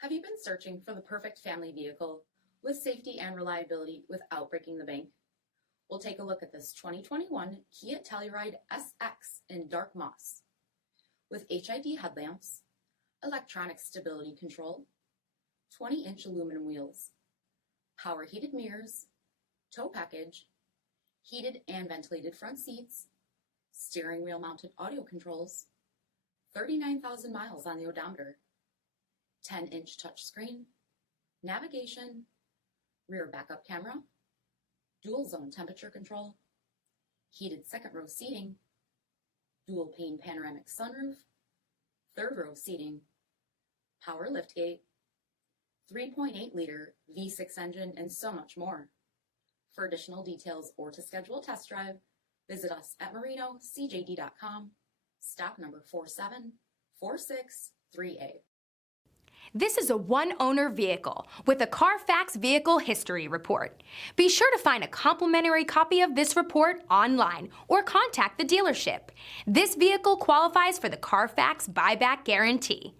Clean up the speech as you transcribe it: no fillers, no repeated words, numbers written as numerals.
Have you been searching for the perfect family vehicle with safety and reliability without breaking the bank? We'll take a look at this 2021 Kia Telluride SX in dark moss. With HID headlamps, electronic stability control, 20-inch aluminum wheels, power heated mirrors, tow package, heated and ventilated front seats, steering wheel mounted audio controls, 39,000 miles on the odometer, 10-inch touchscreen, navigation, rear backup camera, dual zone temperature control, heated second row seating, dual pane panoramic sunroof, third row seating, power liftgate, 3.8 liter V6 engine, and so much more. For additional details or to schedule a test drive, visit us at marinocjd.com, stock number 47463A. This is a one-owner vehicle with a CARFAX Vehicle History Report. Be sure to find a complimentary copy of this report online or contact the dealership. This vehicle qualifies for the CARFAX Buyback Guarantee.